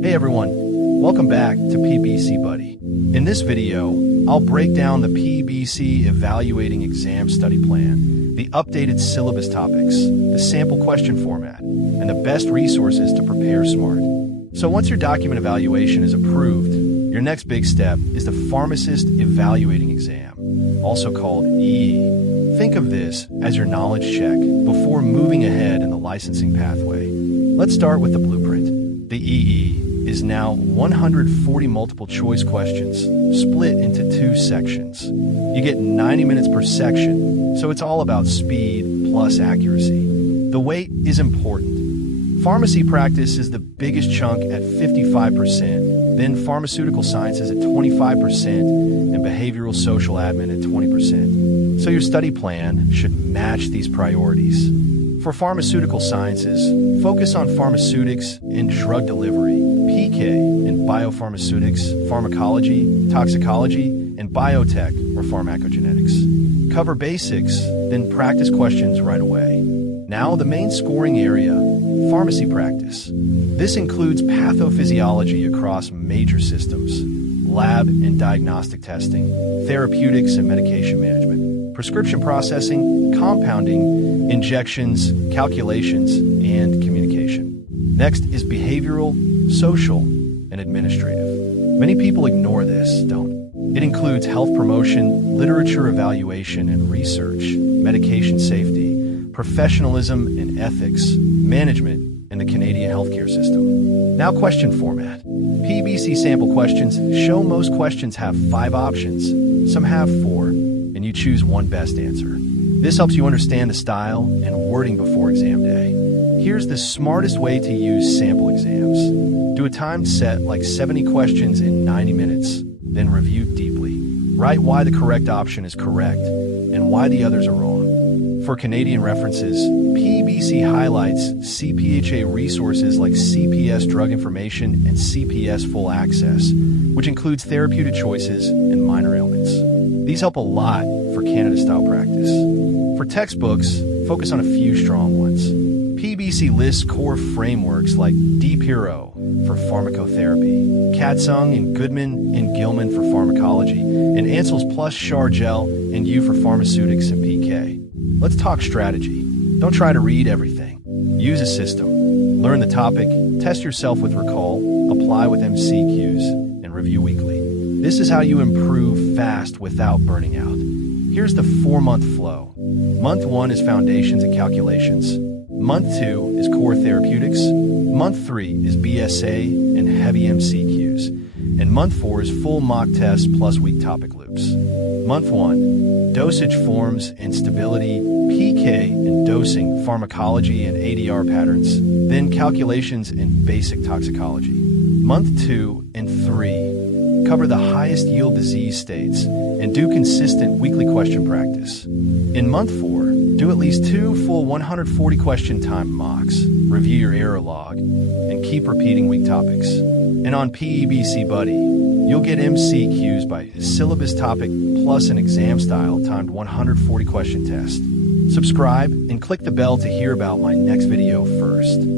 Hey everyone, welcome back to PEBCBuddy. In this video, I'll break down the PEBC Evaluating Exam study plan, the updated syllabus topics, the sample question format, and the best resources to prepare smart. So once your document evaluation is approved, your next big step is the Pharmacist Evaluating Exam, also called EE. Think of this as your knowledge check before moving ahead in the licensing pathway. Let's start with the blueprint. The EE is now 140 multiple choice questions split into 2 sections. You get 90 minutes per section, so it's all about speed plus accuracy. The weight is important. Pharmacy practice is the biggest chunk at 55%, then pharmaceutical sciences at 25%, and behavioral social admin at 20%. So your study plan should match these priorities. For pharmaceutical sciences, focus on pharmaceutics and drug delivery, PK and biopharmaceutics, pharmacology, toxicology, and biotech or pharmacogenetics. Cover basics, then practice questions right away. Now the main scoring area, pharmacy practice. This includes pathophysiology across major systems, lab and diagnostic testing, therapeutics and medication management, prescription processing, compounding, injections, calculations, and communication. Next is behavioral, social, and administrative. Many people ignore this, don't. It includes health promotion, literature evaluation and research, medication safety, professionalism and ethics, management, and the Canadian healthcare system. Now question format. PEBC sample questions show most questions have 5 options, some have 4, and you choose one best answer. This helps you understand the style and wording before exam day. Here's the smartest way to use sample exams. Do a timed set like 70 questions in 90 minutes, then review deeply. Write why the correct option is correct and why the others are wrong. For Canadian references, PEBC highlights CPHA resources like CPS Drug Information and CPS Full Access, which includes therapeutic choices and minor ailments. These help a lot for Canada-style practice. For textbooks, focus on a few strong ones. PEBC lists core frameworks like Deep Hero for pharmacotherapy, Katsung and Goodman and Gilman for pharmacology, and Ansell's plus Shargel and U for pharmaceutics and PK. Let's talk strategy. Don't try to read everything. Use a system. Learn the topic, test yourself with recall, apply with MCQs, and review weekly. This is how you improve fast without burning out. Here's the 4-month flow. Month 1 is foundations and calculations. Month 2 is core therapeutics. Month 3 is BSA and heavy MCQs. And month 4 is full mock tests plus week topic loops. Month 1, dosage forms and stability, PK and dosing, pharmacology and ADR patterns, then calculations and basic toxicology. Month 2 and 3 cover the highest yield disease states and do consistent weekly question practice. In month 4, do at least 2 full 140 question timed mocks, review your error log, and keep repeating week topics. And on PEBCBuddy, you'll get MCQs by syllabus topic plus an exam style timed 140 question test. Subscribe and click the bell to hear about my next video first.